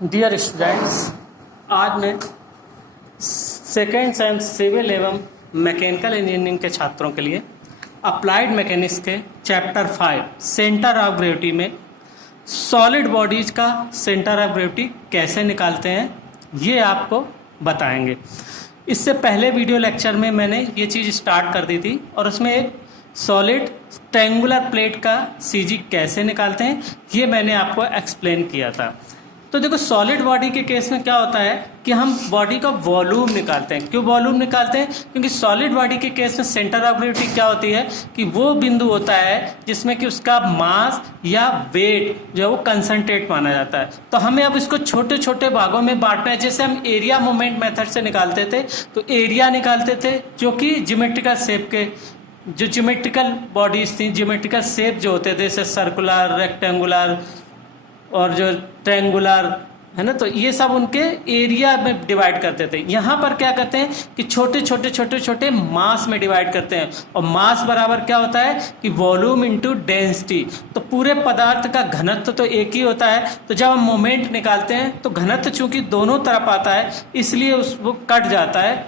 Dear students, आज मैं second same civil एवं मैकेनिकल इंजीनियरिंग के छात्रों के लिए अप्लाइड मैकेनिक्स के चैप्टर 5 सेंटर ऑफ ग्रेविटी में सॉलिड बॉडीज का सेंटर ऑफ ग्रेविटी कैसे निकालते हैं ये आपको बताएंगे। इससे पहले वीडियो लेक्चर में मैंने ये चीज़ स्टार्ट कर दी थी और उसमें एक सॉलिड ट्रायंगुलर प्लेट का सीजी कैसे निकालते हैं ये मैंने आपको एक्सप्लेन किया था। तो देखो, सॉलिड बॉडी के केस में क्या होता है कि हम बॉडी का वॉल्यूम निकालते हैं। क्यों वॉल्यूम निकालते हैं? क्योंकि सॉलिड बॉडी के केस में सेंटर ऑफ ग्रेविटी क्या होती है कि वो बिंदु होता है जिसमें कि उसका मास या वेट जो है वो कंसंट्रेट माना जाता है। तो हमें अब इसको छोटे छोटे भागों में बांटना है। जैसे हम एरिया मूवमेंट मेथड से निकालते थे, तो एरिया निकालते थे जो कि ज्योमेट्रिकल शेप के, जो ज्योमेट्रिकल बॉडीज थी, ज्योमेट्रिकल शेप जो होते थे, जैसे सर्कुलर, रेक्टेंगुलर और जो ट्रायंगुलर है ना, तो ये सब उनके एरिया में डिवाइड करते थे। यहाँ पर क्या करते हैं कि छोटे छोटे छोटे छोटे मास में डिवाइड करते हैं, और मास बराबर क्या होता है कि वॉल्यूम इनटू डेंसिटी। तो पूरे पदार्थ का घनत्व तो एक ही होता है। तो जब हम मोमेंट निकालते हैं तो घनत्व चूंकि दोनों तरफ आता है इसलिए वो कट जाता है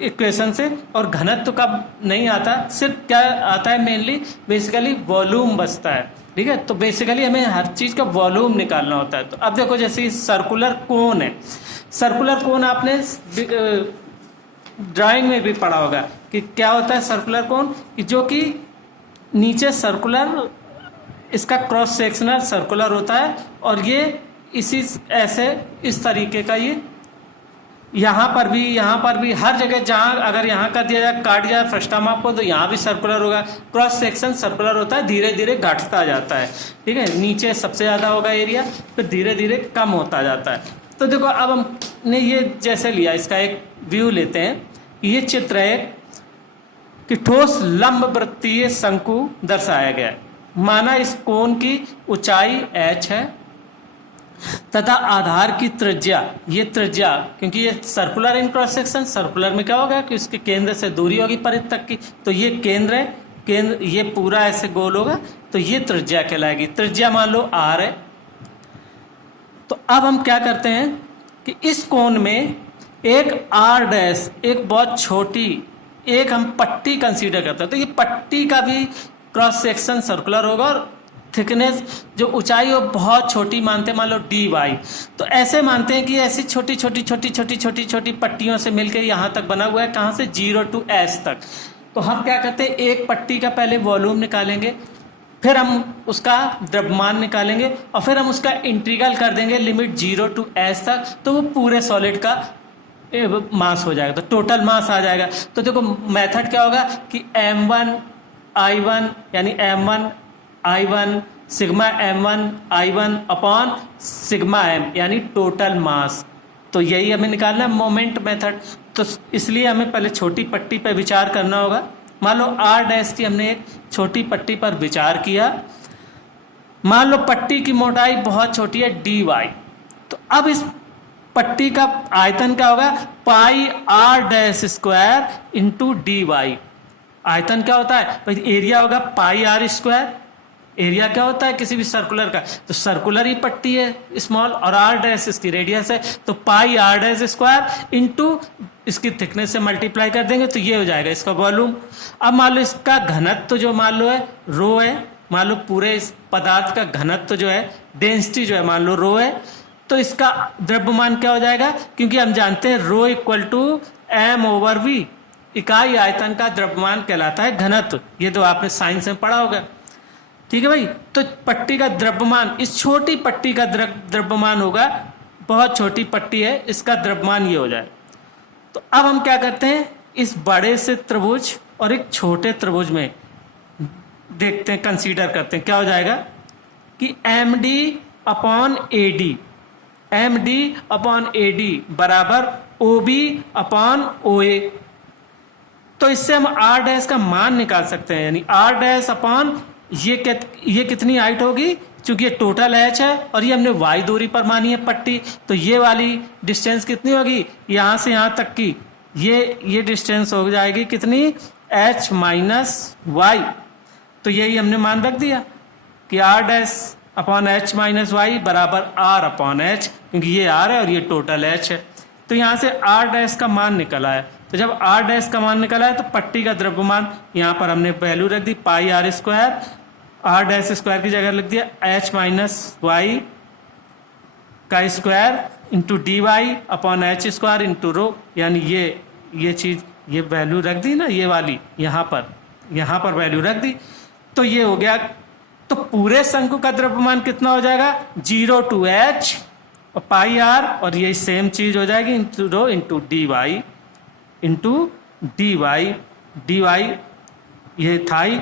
इक्वेशन से, और घनत्व का नहीं आता, सिर्फ क्या आता है मेनली बेसिकली वॉल्यूम बचता है। ठीक है, तो बेसिकली हमें हर चीज़ का वॉल्यूम निकालना होता है। तो अब देखो, जैसे सर्कुलर कोन है, सर्कुलर कोन आपने ड्राइंग में भी पढ़ा होगा कि क्या होता है सर्कुलर कोन, कि जो कि नीचे सर्कुलर, इसका क्रॉस सेक्शनल सर्कुलर होता है, और ये इसी ऐसे इस तरीके का, ये यहाँ पर भी हर जगह जहाँ अगर यहाँ का दिया जाए, काट जाए फ्रस्टम आपको, तो यहाँ भी सर्कुलर होगा। क्रॉस सेक्शन सर्कुलर होता है, धीरे धीरे घटता जाता है। ठीक है, नीचे सबसे ज़्यादा होगा एरिया, फिर धीरे धीरे कम होता जाता है। तो देखो, अब हमने ये जैसे लिया, इसका एक व्यू लेते हैं। ये चित्र है कि ठोस लंब वृत्तीय शंकु दर्शाया गया है। माना इस कोण की ऊंचाई h है तथा आधार की त्रिज्या, ये त्रिज्या, क्योंकि ये circular in cross section, circular में क्या होगा कि उसके केंद्र से दूरी होगी परिध तक की, तो ये केंद्र है, केंद्र ये पूरा ऐसे गोल होगा, तो ये त्रिज्या कहलाएगी। त्रिज्या मान लो r है। तो अब हम क्या करते हैं कि इस कोण में एक r डैश, एक बहुत छोटी एक हम पट्टी कंसीडर करते हैं। तो ये पट्टी का भी क्रॉस सेक्शन सर्कुलर होगा, और थिकनेस जो ऊंचाई हो बहुत छोटी मानते हैं, मान लो dy। तो ऐसे मानते हैं कि ऐसी छोटी छोटी छोटी छोटी छोटी छोटी पट्टियों से मिलकर यहाँ तक बना हुआ है। कहाँ से? 0 to s तक। तो हम क्या करते हैं, एक पट्टी का पहले वॉल्यूम निकालेंगे, फिर हम उसका द्रव्यमान निकालेंगे, और फिर हम उसका इंटीग्रल कर देंगे लिमिट 0 to s तक। तो वो पूरे सॉलिड का मास हो जाएगा, तो टोटल मास आ जाएगा। तो देखो, मेथड क्या होगा कि m1 I1 यानी m1 I1 sigma m1 I1 upon sigma m यानी टोटल मास। तो यही हमें निकालना है मोमेंट मेथड। तो इसलिए हमें पहले छोटी पट्टी पर विचार करना होगा। मान लो r डैश की हमने एक छोटी पट्टी पर विचार किया। मान लो पट्टी की मोटाई बहुत छोटी है dy। तो अब इस पट्टी का आयतन क्या होगा, पाई r dash square into dy। आयतन क्या होता है भाई, एरिया होगा पाई r स्क्वायर। एरिया क्या होता है किसी भी सर्कुलर का, तो सर्कुलर ही पट्टी है स्मॉल, और r डैश इसकी रेडियस है, तो पाई r डैश स्क्वायर इंटू इसकी थिकनेस से मल्टीप्लाई कर देंगे, तो ये हो जाएगा इसका वॉल्यूम। अब मान लो इसका घनत्व तो जो मान लो है रो है, मान लो पूरे इस पदार्थ का घनत्व तो जो है, डेंसिटी जो है मान लो रो है, तो इसका द्रव्यमान क्या हो जाएगा, क्योंकि हम जानते हैं रो इक्वल टू m/v, इकाई आयतन का द्रव्यमान कहलाता है घनत्व। ये तो आपने साइंस में पढ़ा होगा। ठीक है भाई, तो पट्टी का द्रव्यमान, इस छोटी पट्टी का द्रव्यमान होगा, बहुत छोटी पट्टी है, इसका द्रव्यमान ये हो जाए। तो अब हम क्या करते हैं, इस बड़े से त्रिभुज और एक छोटे त्रिभुज में देखते हैं, कंसीडर करते हैं, क्या हो जाएगा कि md upon ad, md upon ad बराबर ob अपॉन oa। तो इससे हम r डैश का मान निकाल सकते हैं, यानी r डैश अपॉन ये कितनी हाइट होगी, चूंकि ये टोटल h है और ये हमने y दूरी पर मानी है पट्टी, तो ये वाली डिस्टेंस कितनी होगी, यहाँ से यहाँ तक की ये डिस्टेंस हो जाएगी कितनी, h माइनस y। तो यही हमने मान रख दिया कि r dash upon H minus Y बराबर आर अपॉन एच, क्योंकि ये आर है और ये टोटल एच है। तो यहाँ से आर डैश का मान निकला है। तो जब आर डैश का मान निकला है तो पट्टी का द्रव्यमान यहाँ पर हमने वैल्यू रख दी pi R square, R dash square की जगह लिख दिया एच माइनस वाई का square into D Y upon H square into rho, यानी ये चीज़ ये वैल्यू रख दी ना, ये वाली यहाँ पर वैल्यू रख दी। तो ये हो गया। तो पूरे शंकु का द्रव्यमान कितना हो जाएगा 0 टू एच और पाई आर, और ये सेम चीज हो जाएगी into rho into D Y ये था ही।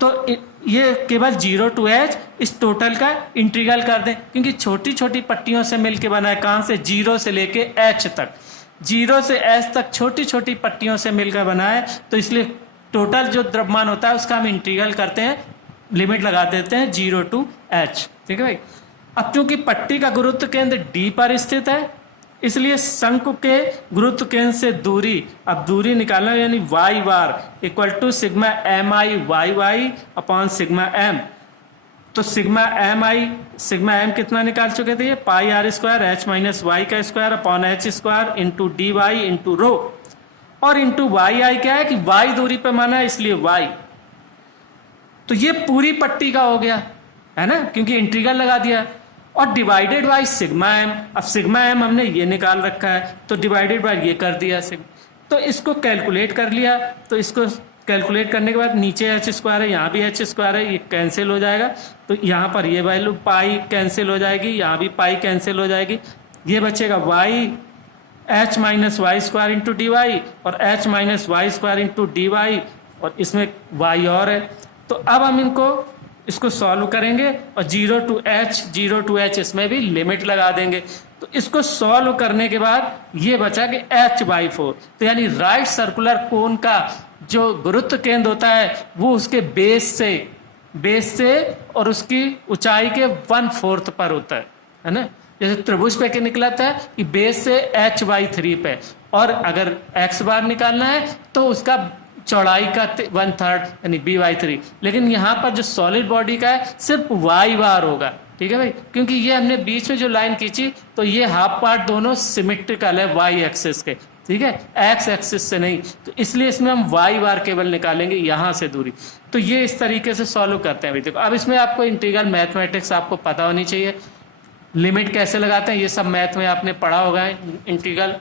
तो ये केवल 0 टू एच इस टोटल का इंटीग्रल कर दें, क्योंकि छोटी छोटी पट्टियों से मिलके बना है। कहाँ से 0 से लेके एच तक, 0 से एच तक छोटी छोटी पट्टियों से मिलकर बना है। तो इसलिए टोटल जो द्रव्यमान होता है उसका हम इंटीग्रल करते हैं, लिमिट लगा देते हैं 0 टू एच। ठीक है भाई। अब चूंकि पट्टी का गुरुत्व केंद्र डी पर स्थित है, इसलिए शंकु के गुरुत्व केंद्र से दूरी, अब दूरी निकालना, यानी Y bar equal to sigma M I Y Y upon sigma M. तो सिग्मा एम कितना निकाल चुके थे, ये pi R square H minus Y का square upon H square into D Y into rho, और इंटू वाई आई क्या है कि वाई दूरी पे माना है इसलिए वाई। तो ये पूरी पट्टी का हो गया है ना, क्योंकि इंटीग्रल लगा दिया, और डिवाइडेड बाई सिग्मा एम। अब सिग्मा एम हमने ये निकाल रखा है तो डिवाइडेड बाई ये कर दिया सिग्मा। तो इसको कैलकुलेट कर लिया। तो इसको कैलकुलेट करने के बाद नीचे एच स्क्वायर है, यहाँ भी एच स्क्वायर है, ये कैंसिल हो जाएगा। तो यहाँ पर ये वैल्यू पाई कैंसिल हो जाएगी, यहाँ भी पाई कैंसिल हो जाएगी। ये बचेगा Y H minus Y square into D Y और H minus Y square into D Y, और इसमें वाई और है। तो अब हम इसको सॉल्व करेंगे और 0 टू एच इसमें भी लिमिट लगा देंगे। तो इसको सॉल्व करने के बाद ये बचा कि h/4। तो यानी राइट सर्कुलर कोन का जो गुरुत्व केंद्र होता है वो उसके बेस से और उसकी ऊंचाई के 1/4 पर होता है ना। जैसे त्रिभुज पे के निकला था कि बेस से h/3 पे, और अगर x बार निकालना है तो उसका चौड़ाई का 1/3 यानी b/3। लेकिन यहाँ पर जो सॉलिड बॉडी का है सिर्फ y बार होगा। ठीक है भाई, क्योंकि ये हमने बीच में जो लाइन खींची तो ये हाफ पार्ट दोनों सिमेट्रिकल है y एक्सिस के, ठीक है, x एक्सिस से नहीं। तो इसलिए इसमें हम y बार केवल निकालेंगे यहाँ से दूरी। तो ये इस तरीके से सॉल्व करते हैं। देखो अब इसमें आपको इंटीग्रल मैथमेटिक्स आपको पता होनी चाहिए, लिमिट कैसे लगाते हैं ये सब मैथ में आपने पढ़ा होगा इंटीग्रल।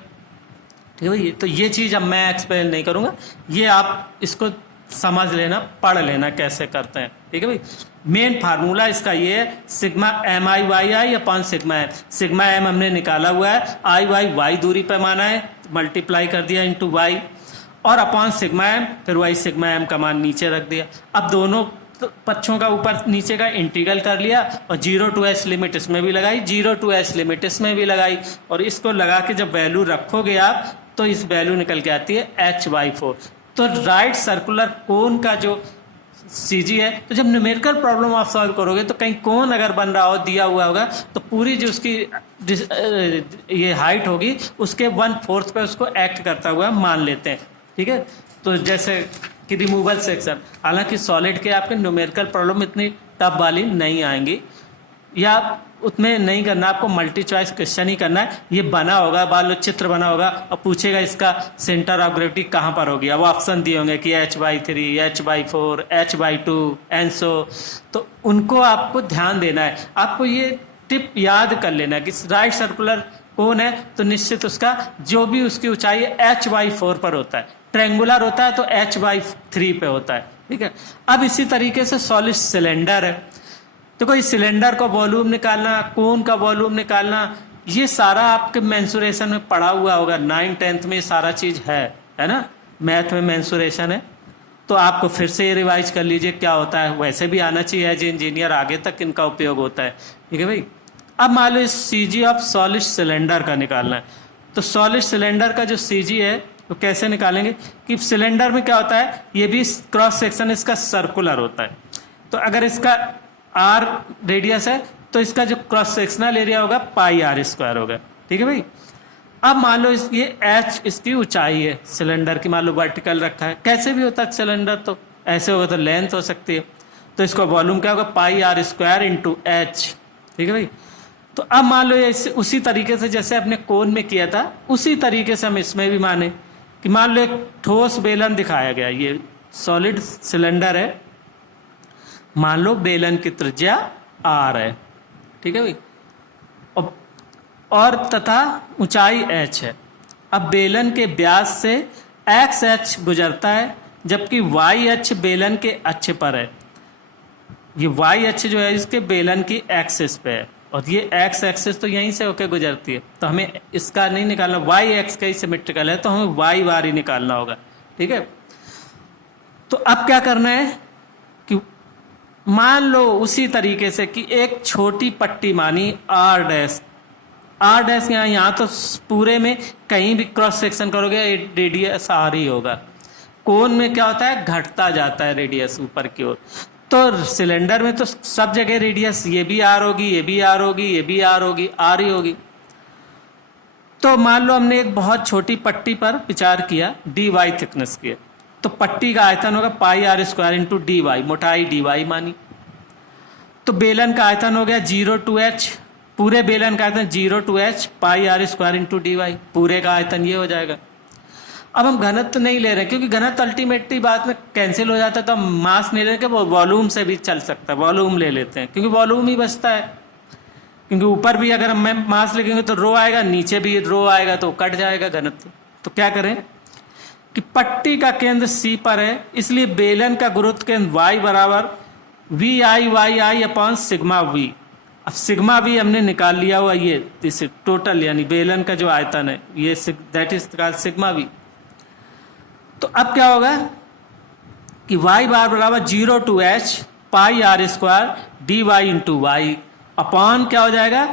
ठीक है भाई। तो ये चीज़ अब मैं एक्सप्लेन नहीं करूँगा, ये आप इसको समझ लेना, पढ़ लेना कैसे करते हैं। ठीक है भाई। मेन फार्मूला इसका ये है sigma M I Y I upon sigma M. Sigma M हमने निकाला हुआ है, आई वाई वाई दूरी पे माना है, मल्टीप्लाई कर दिया इंटू वाई, और अपॉन सिग्मा एम, फिर वाई सिग्मा एम का मान नीचे रख दिया। अब दोनों पक्षों का ऊपर नीचे का इंटीग्रल कर लिया और 0 टू एच लिमिट इसमें भी लगाई, 0 टू एच लिमिट इसमें भी लगाई, और इसको लगा के जब वैल्यू रखोगे आप तो इस वैल्यू निकल के आती है h/4। तो राइट सर्कुलर कोन का जो CG है, तो जब न्यूमेरिकल प्रॉब्लम आप सॉल्व करोगे तो कहीं कोन अगर बन रहा हो दिया हुआ होगा तो पूरी जो उसकी ये हाइट होगी उसके 1/4 पे उसको एक्ट करता हुआ मान लेते हैं। ठीक है। तो जैसे कि रिमूवल सेक्शन, हालांकि सॉलिड के आपके न्यूमेरिकल प्रॉब्लम इतनी टफ वाली नहीं आएंगी, या उतने नहीं करना, आपको मल्टी चॉइस क्वेश्चन ही करना है। ये बना होगा, मान लो चित्र बना होगा और पूछेगा इसका सेंटर ऑफ ग्रेविटी कहाँ पर होगी, अब ऑप्शन दिए होंगे कि h/3, h/4, h/2 and so. तो उनको आपको ध्यान देना है, आपको ये टिप याद कर लेना है कि राइट सर्कुलर कोन है तो निश्चित उसका जो भी उसकी ऊंचाई है h/4 पर होता है, ट्रायंगुलर होता है तो h/3 पे होता है। ठीक है। अब इसी तरीके से सॉलिड सिलेंडर है, तो कोई सिलेंडर का वॉल्यूम निकालना, कोन का वॉल्यूम निकालना, ये सारा आपके मेंसुरेशन में पढ़ा हुआ होगा, 9th में सारा चीज़ है ना, मैथ में मेंसुरेशन है। तो आपको फिर से ये रिवाइज कर लीजिए क्या होता है, वैसे भी आना चाहिए एज इंजीनियर, आगे तक इनका उपयोग होता है। ठीक है भाई। अब मान लो इस CG ऑफ सॉलिड सिलेंडर का निकालना है, तो सॉलिड सिलेंडर का जो CG है तो कैसे निकालेंगे कि सिलेंडर में क्या होता है, ये भी क्रॉस सेक्शन इसका सर्कुलर होता है। तो अगर इसका R रेडियस है तो इसका जो क्रॉस सेक्शनल एरिया होगा πr² होगा। ठीक है भाई। अब मान लो ये h इसकी ऊंचाई है सिलेंडर की, मान लो वर्टिकल रखा है, कैसे भी होता है सिलेंडर, तो ऐसे होगा तो लेंथ हो सकती है। तो इसका वॉल्यूम क्या होगा, pi R square into H. ठीक है भाई। तो अब मान लो ऐसे उसी तरीके से जैसे अपने कोन में किया था उसी तरीके से हम इसमें भी माने कि मान लो एक ठोस बेलन दिखाया गया, ये सॉलिड सिलेंडर है, मान लो बेलन की त्रिज्या आर है। ठीक है भाई। और तथा ऊंचाई एच है। अब बेलन के व्यास से एक्स एच गुजरता है जबकि वाई एच बेलन के अक्ष पर है। ये वाई एच जो है इसके बेलन की एक्सिस पे है और ये एक्स एक्सिस तो यहीं से होकर गुजरती है, तो हमें इसका नहीं निकालना, वाई एक्स का ही सिमेट्रिकल है तो हमें वाई बार ही निकालना होगा। ठीक है। तो अब क्या करना है कि मान लो उसी तरीके से कि एक छोटी पट्टी मानी आर डैश, आर डैश यहाँ तो पूरे में कहीं भी क्रॉस सेक्शन करोगे रेडियस आर ही होगा। कोन में क्या होता है, घटता जाता है रेडियस ऊपर की ओर। तो सिलेंडर में तो सब जगह रेडियस ये भी आर होगी, ये भी आर होगी, ये भी आर होगी, आर ही होगी। तो मान लो हमने एक बहुत छोटी पट्टी पर विचार किया, डी वाई थिकनेस की, तो पट्टी का आयतन होगा pi R square into D Y, मोटाई डी वाई मानी। तो बेलन का आयतन हो गया 0 to h, पूरे बेलन का आयतन 0 to h pi R square into D Y, पूरे का आयतन ये हो जाएगा। अब हम घनत्व नहीं ले रहे क्योंकि घनत्व अल्टीमेटली बाद में कैंसिल हो जाता है, तो हम मास नहीं ले रहे, वो वॉल्यूम से भी चल सकता है, वॉल्यूम ले लेते हैं क्योंकि वॉल्यूम ही बचता है। क्योंकि ऊपर भी अगर हम मास लिखेंगे तो रो आएगा, नीचे भी रो आएगा तो कट जाएगा घनत्व। तो क्या करें कि पट्टी का केंद्र सी पर है, इसलिए बेलन का गुरुत्व केंद्र वाई बराबर V I Y I upon sigma V. अब सिग्मा वी हमने निकाल लिया हुआ, ये टोटल यानी बेलन का जो आयतन है ये दैट इज सिग्मा वी। तो अब क्या होगा कि y बार बराबर 0 to h pi R square D Y into Y upon क्या हो जाएगा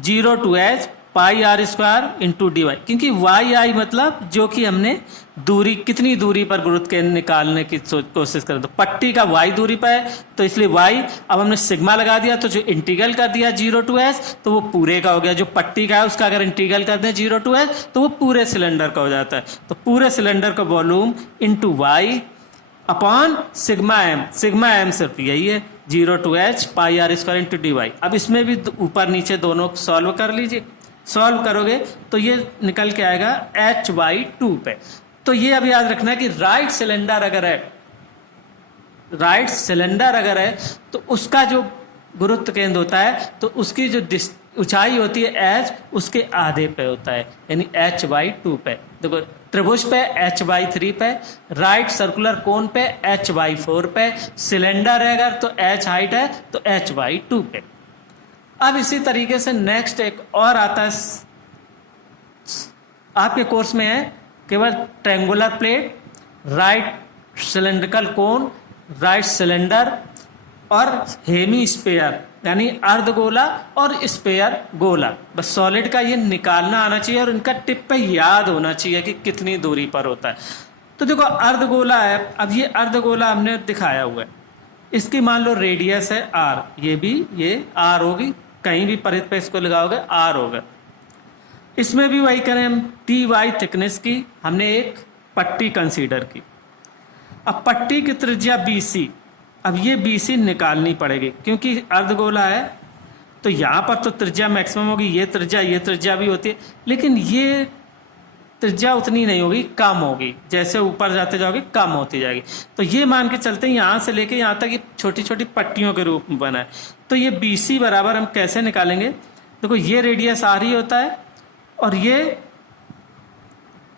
0 to h pi R square into D Y, क्योंकि वाई आई मतलब जो कि हमने दूरी कितनी दूरी पर गुरुत्व केंद्र निकालने की कोशिश करें, तो पट्टी का वाई दूरी पर है तो इसलिए वाई। अब हमने सिग्मा लगा दिया तो जो इंटीग्रल कर दिया 0 to h तो वो पूरे का हो गया, जो पट्टी का है उसका अगर इंटीग्रल कर दें 0 to h तो वो पूरे सिलेंडर का हो जाता है। तो पूरे सिलेंडर का volume into Y upon sigma M सिर्फ यही है 0 to h pi R square into D Y. अब इसमें भी ऊपर नीचे दोनों सॉल्व कर लीजिए, सॉल्व करोगे तो ये निकल के आएगा h/2 पे। तो ये अब याद रखना है कि राइट सिलेंडर अगर है तो उसका जो गुरुत्व केंद्र होता है तो उसकी जो ऊंचाई होती है h उसके आधे पे होता है, यानी h/2 पे। देखो त्रिभुज पे h/3 पे, राइट सर्कुलर कोन पे h/4 पे, सिलेंडर है अगर तो h हाइट है तो h/2 पे। अब इसी तरीके से नेक्स्ट एक और आता है आपके कोर्स में है केवल ट्रायंगुलर प्लेट, राइट सिलेंड्रिकल कोन, राइट सिलेंडर और हेमी स्पेयर यानी अर्धगोला और स्पेयर गोला। बस सॉलिड का ये निकालना आना चाहिए और इनका टिप पे याद होना चाहिए कि कितनी दूरी पर होता है। तो देखो अर्धगोला है, अब ये अर्धगोला हमने दिखाया हुआ है, इसकी मान लो रेडियस है आर, ये आर होगी, कहीं भी परिध पे इसको लगाओगे आर होगा। इसमें भी वही करें हम, टी वाई थिकनेस की हमने एक पट्टी कंसीडर की। अब पट्टी की त्रिज्या BC, अब ये BC निकालनी पड़ेगी क्योंकि अर्धगोला है तो यहाँ पर तो त्रिज्या मैक्सिमम होगी, ये त्रिज्या भी होती है, लेकिन ये त्रिज्या उतनी नहीं होगी, कम होगी, जैसे ऊपर जाते जाओगे कम होती जाएगी। तो ये मान के चलते हैं यहाँ से लेके यहाँ तक ये छोटी छोटी पट्टियों के रूप में बना है। तो ये BC बराबर हम कैसे निकालेंगे, देखो ये रेडियस आर ही होता है और ये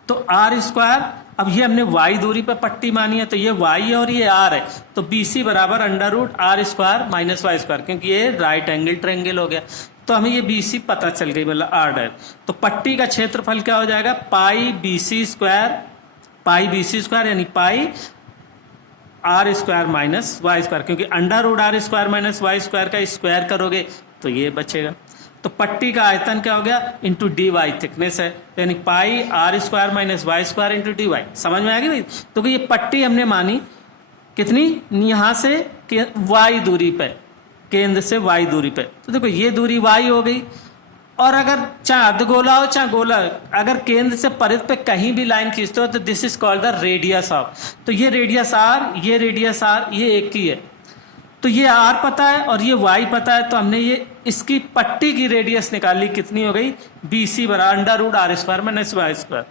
तो आर स्क्वायर। अब ये हमने y दूरी पर पट्टी मानी है तो ये y है और ये r है, तो BC बराबर √r square minus Y square, क्योंकि ये राइट एंगल ट्रायंगल हो गया तो हमें ये BC पता चल गई, मतलब r। तो पट्टी का क्षेत्रफल क्या हो जाएगा पाई BC स्क्वायर यानी pi r square minus Y square, क्योंकि √r square minus Y square का स्क्वायर करोगे तो ये बचेगा। तो पट्टी का आयतन क्या हो गया इंटू डी वाई थिकनेस है, यानी pi R square minus Y square into D Y. समझ में आ गई भाई। तो ये पट्टी हमने मानी कितनी, यहाँ से वाई दूरी पे, केंद्र से वाई दूरी पे, तो देखो ये दूरी वाई हो गई। और अगर चाहे अर्धगोला हो चाहे गोला, अगर केंद्र से परिध पे कहीं भी लाइन खींचते हो तो this is called the radius of. तो ये रेडियस आर, ये रेडियस आर, ये एक ही है। तो ये आर पता है और ये वाई पता है, तो हमने ये इसकी पट्टी की रेडियस निकाल ली, कितनी हो गई, बी सी बराबर under root R square minus Y square.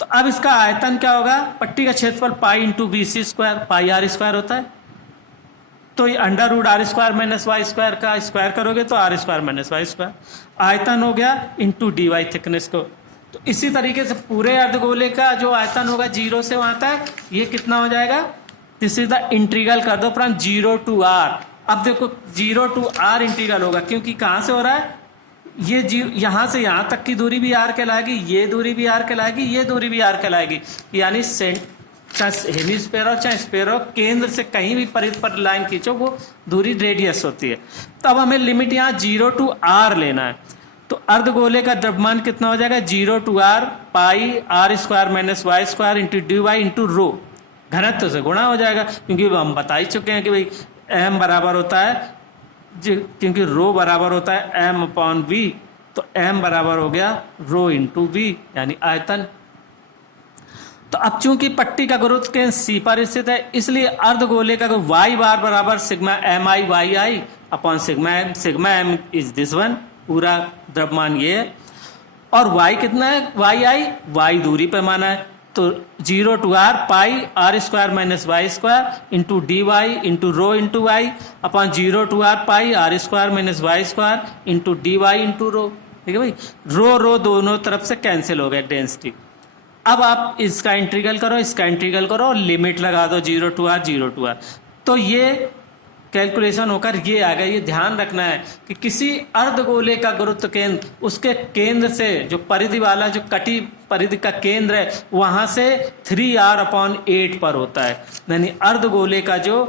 तो अब इसका आयतन क्या होगा, पट्टी का क्षेत्रफल pi into B C square, pi R square होता है। तो ये under root R square minus Y square का स्क्वायर करोगे तो R square minus Y square, आयतन हो गया इंटू डी वाई थिकनेस को। तो इसी तरीके से पूरे अर्धगोले का जो आयतन होगा 0 से वहां तक, ये कितना हो जाएगा, दिस इज द इंटीग्रल कर दो फ्रॉम 0 टू आर। अब देखो 0 टू आर इंटीग्रल होगा, क्योंकि कहां से हो रहा है, ये यहां से यहां तक की दूरी भी आर कहलाएगी, ये दूरी भी आर कहलाएगी, ये दूरी भी आर कहलाएगी। यानी चाहे हेमिस्फीयर हो चाहे स्फीयर हो, केंद्र से कहीं भी परिधि पर लाइन खींचो वो दूरी रेडियस होती है। तो अब हमें लिमिट यहाँ 0 टू आर लेना है। तो अर्धगोले का द्रव्यमान कितना हो जाएगा, 0 to R pi R square minus Y square into D Y into rho, घनत्व से गुणा हो जाएगा, क्योंकि हम बता ही चुके हैं कि भाई एम बराबर होता है, क्योंकि रो बराबर होता है एम अपॉन वी, तो एम बराबर हो गया रो इंटू वी यानी आयतन। तो अब चूंकि पट्टी का गुरुत्व केंद्र सी पर स्थित है, इसलिए अर्धगोले का वाई बार बराबर sigma M I Y I upon sigma M is this one, पूरा द्रव्यमान ये है। और वाई कितना है, वाई आई, वाई दूरी पे माना है, तो 0 to R pi R square minus Y square into D Y into rho into Y upon 0 to R pi R square minus Y square into D Y into rho. ठीक है भाई, रो दोनों तरफ से कैंसिल हो गया डेंसिटी। अब आप इसका इंटीग्रल करो, इसका इंटीग्रल करो और लिमिट लगा दो 0 टू आर 0 टू आर, तो ये कैलकुलेशन होकर ये आ गया। ये ध्यान रखना है कि किसी अर्धगोले का गुरुत्व केंद्र उसके केंद्र से जो परिधि वाला जो कटी परिधि का केंद्र है वहां से 3r/8 पर होता है, यानी अर्धगोले का जो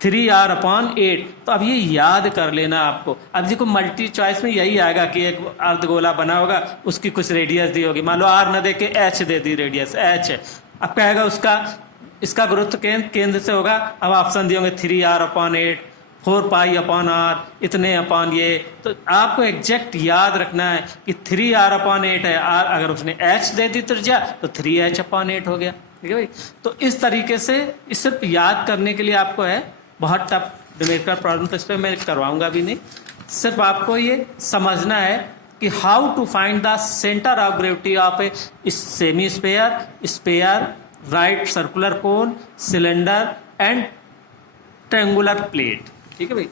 3r/8। तो अब ये याद कर लेना आपको। अब देखो मल्टी चॉइस में यही आएगा कि एक अर्धगोला बना होगा, उसकी कुछ रेडियस दी होगी, मान लो r न दे के h दे दी, रेडियस h है। अब कहेगा उसका इसका गुरुत्व केंद्र से होगा, अब ऑप्शन दिए होंगे 3r/8, 4π/r, इतने अपॉन ये। तो आपको एग्जैक्ट याद रखना है कि 3r/8 है, r अगर उसने h दे दी त्रिज्या तो 3h/8 हो गया। ठीक है भाई, तो इस तरीके से सिर्फ याद करने के लिए आपको है, बहुत टफ न्यूमेरिकल प्रॉब्लम तो इस पर मैं करवाऊंगा भी नहीं, सिर्फ आपको ये समझना है कि how to find the centre of gravity of a semi sphere, right circular cone, cylinder and triangular plate. ठीक है भाई,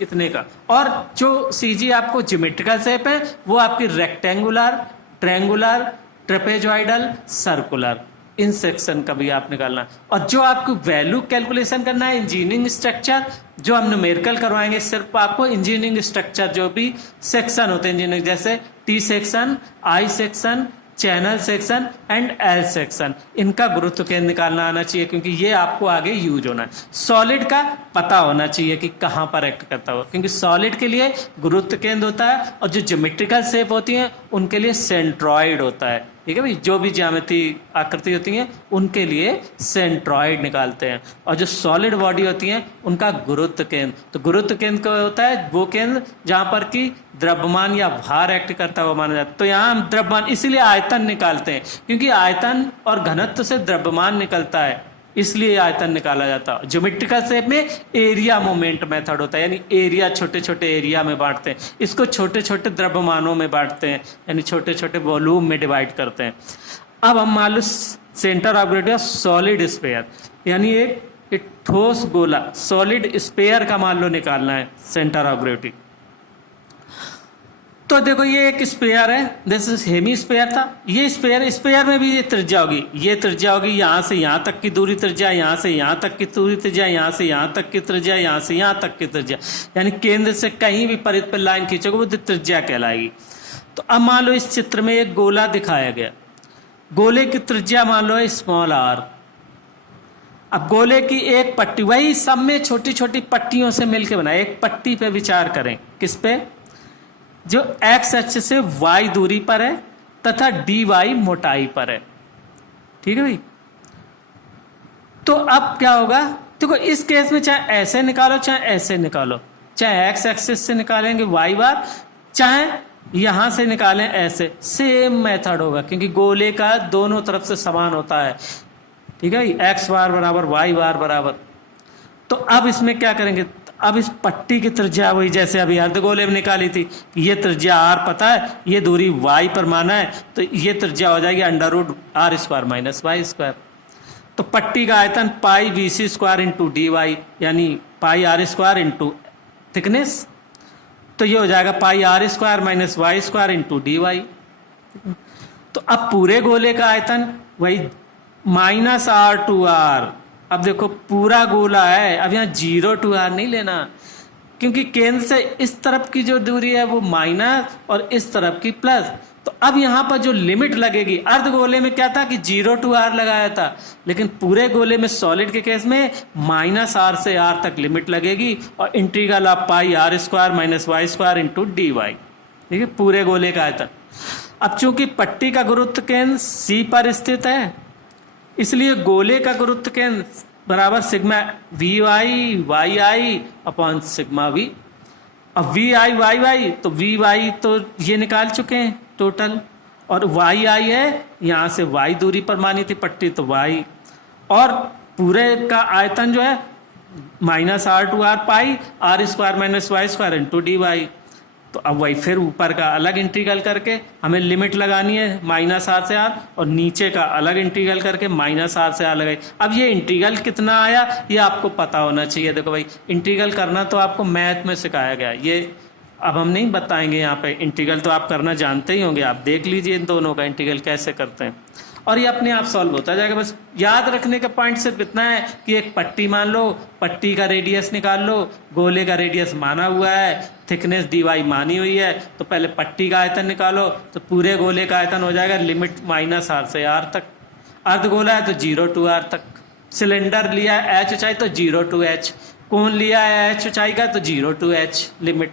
इतने का। और जो सीजी आपको ज्योमेट्रिकल शेप है वो आपकी rectangular, triangular, trapezoidal, circular, in section का भी आप निकालना। और जो आपको वैल्यू कैलकुलेशन करना है इंजीनियरिंग स्ट्रक्चर, जो हम न्यूमेरिकल करवाएंगे, सिर्फ आपको इंजीनियरिंग स्ट्रक्चर जो भी सेक्शन होते हैं इंजीनियरिंग, जैसे T section, I section, channel section and L section, इनका गुरुत्व केंद्र निकालना आना चाहिए, क्योंकि ये आपको आगे यूज होना है। सॉलिड का पता होना चाहिए कि कहाँ पर एक्ट करता हो, क्योंकि सॉलिड के लिए गुरुत्व केंद्र होता है और जो ज्योमेट्रिकल शेप होती हैं उनके लिए सेंट्रॉइड होता है। ठीक है भाई, जो भी ज्यामिति आकृति होती हैं उनके लिए सेंट्रॉइड निकालते हैं, और जो सॉलिड बॉडी होती हैं उनका गुरुत्व केंद्र। तो गुरुत्व केंद्र क्या होता है, वो केंद्र जहां पर कि द्रव्यमान या भार एक्ट करता हुआ माना जाता है। तो यहाँ हम द्रव्यमान इसीलिए आयतन निकालते हैं, क्योंकि आयतन और घनत्व से द्रव्यमान निकलता है, इसलिए आयतन निकाला जाता है। ज्योमेट्रिकल शेप में एरिया मोमेंट मेथड होता है, यानी एरिया छोटे छोटे एरिया में बांटते हैं, इसको छोटे छोटे द्रव्यमानों में बांटते हैं, यानी छोटे छोटे वॉल्यूम में डिवाइड करते हैं। अब हम मान लो centre of gravity of solid sphere, यानी एक ठोस गोला सॉलिड स्फीयर का मान लो निकालना है सेंटर ऑफ ग्रेविटी। तो देखो ये एक स्फीयर है, जैसे हेमी स्फीयर था, ये स्फीयर में भी ये त्रिज्या होगी, ये त्रिज्या होगी, यहाँ से यहाँ तक की दूरी त्रिज्या, यहाँ से यहाँ तक की दूरी त्रिज्या, यहाँ से यहाँ तक की त्रिज्या, यहाँ से यहाँ तक की त्रिज्या, यानी केंद्र से कहीं भी परिधि पर लाइन खींचोगे वो त्रिज्या कहलाएगी। तो अब मान लो इस चित्र में एक गोला दिखाया गया, गोले की त्रिज्या मान लो स्मॉल r। अब गोले की एक पट्टी, वही सब में छोटी छोटी पट्टियों से मिलकर बना, एक पट्टी पे विचार करें, किस पे, जो एक्स अक्ष से y दूरी पर है तथा dy मोटाई पर है। ठीक है भाई, तो अब क्या होगा, देखो इस केस में चाहे ऐसे निकालो चाहे ऐसे निकालो, चाहे एक्स एक्सिस से निकालेंगे y बार, चाहे यहां से निकालें ऐसे, सेम मेथड होगा, क्योंकि गोले का दोनों तरफ से समान होता है। ठीक है, एक्स बार बराबर y बार बराबर। तो अब इसमें क्या करेंगे, अब इस पट्टी की त्रिज्या वही जैसे अभी अर्धगोले में निकाली थी, ये त्रिज्या r पता है, ये दूरी y पर माना है, तो ये त्रिज्या हो जाएगी √r² माइनस y²। तो पट्टी का आयतन पाई VC² इंटू dy, यानी पाई r² इंटू थिकनेस, तो ये हो जाएगा पाई r² minus y² into dy। तो अब पूरे गोले का आयतन वही -r/r। अब देखो पूरा गोला है, अब यहाँ 0 to r नहीं लेना, क्योंकि केंद्र से इस तरफ की जो दूरी है वो माइनस और इस तरफ की प्लस। तो अब यहाँ पर जो लिमिट लगेगी, अर्ध गोले में क्या था कि 0 to r लगाया था, लेकिन पूरे गोले में सॉलिड के केस में -r से r तक लिमिट लगेगी और integral of pi r² minus y² into dy। ठीक है, पूरे गोले का आयतन। अब चूंकि पट्टी का गुरुत्व केंद्र C पर स्थित है, इसलिए गोले का गुरुत्व केंद्र बराबर sigma V Y upon sigma V. अब वी वाई तो वी वाई तो ये निकाल चुके हैं टोटल, और वाई है, यहाँ से वाई दूरी पर मानी थी पट्टी तो वाई, और पूरे का आयतन जो है -r/r पाई r² minus y² into dy। तो अब वही फिर ऊपर का अलग इंटीग्रल करके हमें लिमिट लगानी है -r से r, और नीचे का अलग इंटीग्रल करके -r से r लगाई। अब ये इंटीग्रल कितना आया ये आपको पता होना चाहिए। देखो भाई, इंटीग्रल करना तो आपको मैथ में सिखाया गया, ये अब हम नहीं बताएंगे यहाँ पे। इंटीग्रल तो आप करना जानते ही होंगे, आप देख लीजिए इन दोनों का इंटीग्रल कैसे करते हैं, और ये अपने आप सॉल्व होता जाएगा। बस याद रखने का पॉइंट सिर्फ इतना है कि एक पट्टी मान लो, पट्टी का रेडियस निकाल लो, गोले का रेडियस माना हुआ है, थिकनेस dy मानी हुई है, तो पहले पट्टी का आयतन निकालो, तो पूरे गोले का आयतन हो जाएगा लिमिट -r से r तक। अर्ध गोला है तो 0 to r तक। सिलेंडर लिया है h ऊंचाई तो 0 to h, कोन लिया है h ऊंचाई का तो 0 to h लिमिट।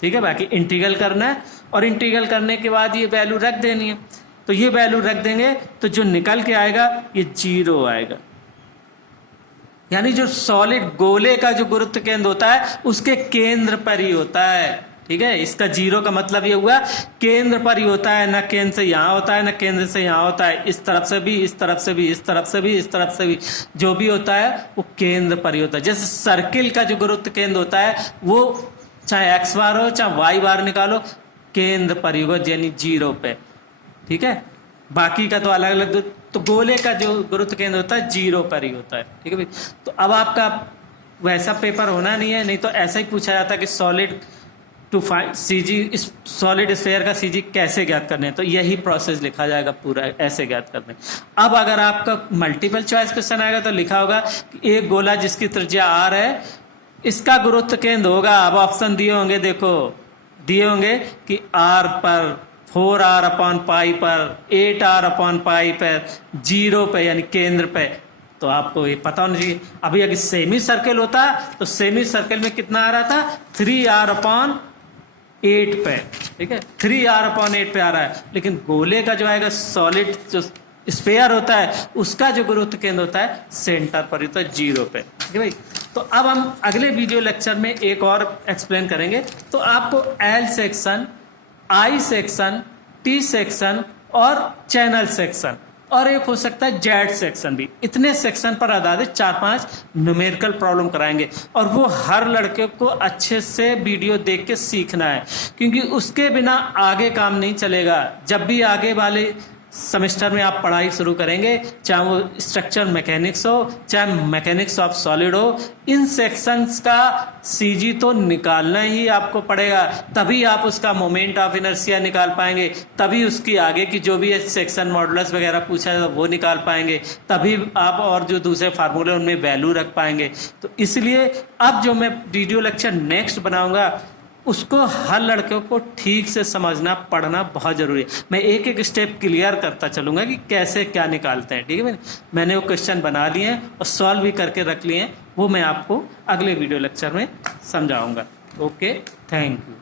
ठीक है, बाकी इंटीग्रल करना है, और इंटीग्रल करने के बाद ये वैल्यू रख देनी है। तो ये वैल्यू रख देंगे तो जो निकल के आएगा ये 0 आएगा, यानी जो सॉलिड गोले का जो गुरुत्व केंद्र होता है उसके केंद्र पर ही होता है। ठीक है, इसका 0 का मतलब ये हुआ केंद्र पर ही होता है, ना केंद्र से यहाँ होता है ना केंद्र से यहाँ होता है, इस तरफ से भी, इस तरफ से भी, इस तरफ से भी, इस तरफ से भी, जो भी होता है वो केंद्र पर ही होता है। जैसे सर्किल का जो गुरुत्व केंद्र होता है वो चाहे x बार हो चाहे y बार निकालो, केंद्र पर ही होगा, यानी 0 पे। ठीक है, बाकी का तो अलग अलग। तो गोले का जो गुरुत्व केंद्र होता है 0 पर ही होता है। ठीक है भाई, तो अब आपका वैसा पेपर होना नहीं है, नहीं तो ऐसा ही पूछा जाता है कि सॉलिड टू फाइंड CG, इस सॉलिड स्फीयर का CG कैसे ज्ञात करने हैं, तो यही प्रोसेस लिखा जाएगा पूरा, ऐसे ज्ञात करने। अब अगर आपका मल्टीपल चॉइस क्वेश्चन आएगा तो लिखा होगा कि एक गोला जिसकी त्रिज्या r है, इसका गुरुत्व केंद्र होगा, अब ऑप्शन दिए होंगे, देखो दिए होंगे कि r पर, 4r अपॉन पाई पर, 8r अपॉन पाई पर, 0 पे यानी केंद्र पे। तो आपको ये पता होना चाहिए। अभी अगर सेमी सर्कल होता तो सेमी सर्कल में कितना आ रहा था, 3r अपॉन 8 पे। ठीक है, 3r अपॉन 8 पे आ रहा है, लेकिन गोले का जो आएगा सॉलिड जो स्फीयर होता है उसका जो गुरुत्व केंद्र होता है सेंटर पर होता है 0 पे। ठीक है भाई, तो अब हम अगले वीडियो लेक्चर में एक और एक्सप्लेन करेंगे। तो आपको L section, I section, T section और चैनल सेक्शन, और एक हो सकता है Z सेक्शन भी, इतने सेक्शन पर आधारित 4-5 न्यूमेरिकल प्रॉब्लम कराएंगे, और वो हर लड़के को अच्छे से वीडियो देख के सीखना है, क्योंकि उसके बिना आगे काम नहीं चलेगा। जब भी आगे वाले सेमेस्टर में आप पढ़ाई शुरू करेंगे, चाहे वो स्ट्रक्चर मैकेनिक्स हो चाहे मैकेनिक्स ऑफ सॉलिड हो, इन सेक्शंस का CG तो निकालना ही आपको पड़ेगा, तभी आप उसका मोमेंट ऑफ इनर्शिया निकाल पाएंगे, तभी उसकी आगे की जो भी सेक्शन मॉडुलस वगैरह पूछा है वो निकाल पाएंगे, तभी आप और जो दूसरे फार्मूले उनमें वैल्यू रख पाएंगे। तो इसलिए अब जो मैं वीडियो लेक्चर नेक्स्ट बनाऊंगा उसको हर लड़के को ठीक से समझना, पढ़ना बहुत ज़रूरी है। मैं एक एक स्टेप क्लियर करता चलूँगा कि कैसे क्या निकालते हैं। ठीक है, मैंने वो क्वेश्चन बना लिए हैं और सॉल्व भी करके रख लिए हैं, वो मैं आपको अगले वीडियो लेक्चर में समझाऊँगा। Okay, thank you.